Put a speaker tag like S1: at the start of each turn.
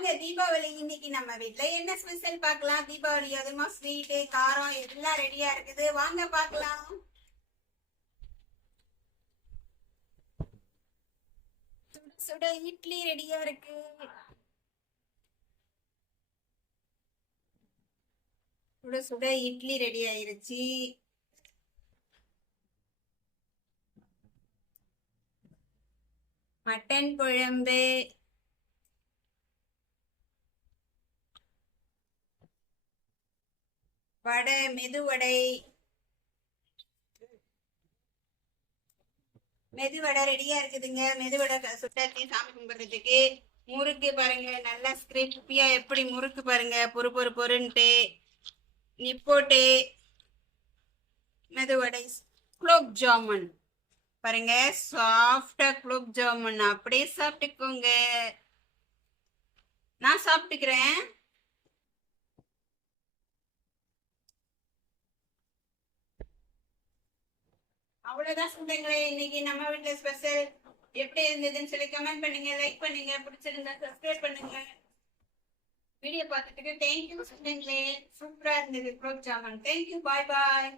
S1: வாங்க தீபாவளி. இன்னைக்கு நம்ம வீட்ல என்ன ஸ்பெஷல் பார்க்கலாம்? தீபாவளி அதுமா ஸ்வீட் காரம் எல்லாம் ரெடியா இருக்குது. வாங்க பார்க்கலாம். சுட இட்லி ரெடியா இருக்கு. சுட சுட இட்லி ரெடி ஆயிருச்சு. மட்டன் குழம்பு. வடை மெதுவடை. மெதுவடை ரெடியா இருக்குதுங்க. மெதுவடை க- சுட்டாச்சு சாமி கும்பிடுறதுக்கு. முறுக்கு பாருங்க. நல்லா கிரிஸ்பியா எப்படி முறுக்கு பாருங்க. பொறு பொறு பொருன்ட்டு நிப்போட்டு. மெதுவடை. குலோப் ஜாமுன். பாருங்க. சாஃப்டா குலோப் ஜாமுன். அப்படியே சாப்பிட்டுக்கோங்க. நான் சாப்பிட்டுக்கிறேன். அவ்வளவுதான் சொந்தங்களே இன்னைக்கு நம்ம வீட்ல ஸ்பெஷல் எப்படி இருந்ததுன்னு சொல்லி கமெண்ட் பண்ணுங்க லைக் பண்ணுங்க பிடிச்சிருந்தா சப்ஸ்கிரைப் பண்ணுங்க. வீடியோ பார்த்துட்டு தேங்க்யூ சொந்தங்களே சூப்பரா இருந்தது gulab jamun thank you bye bye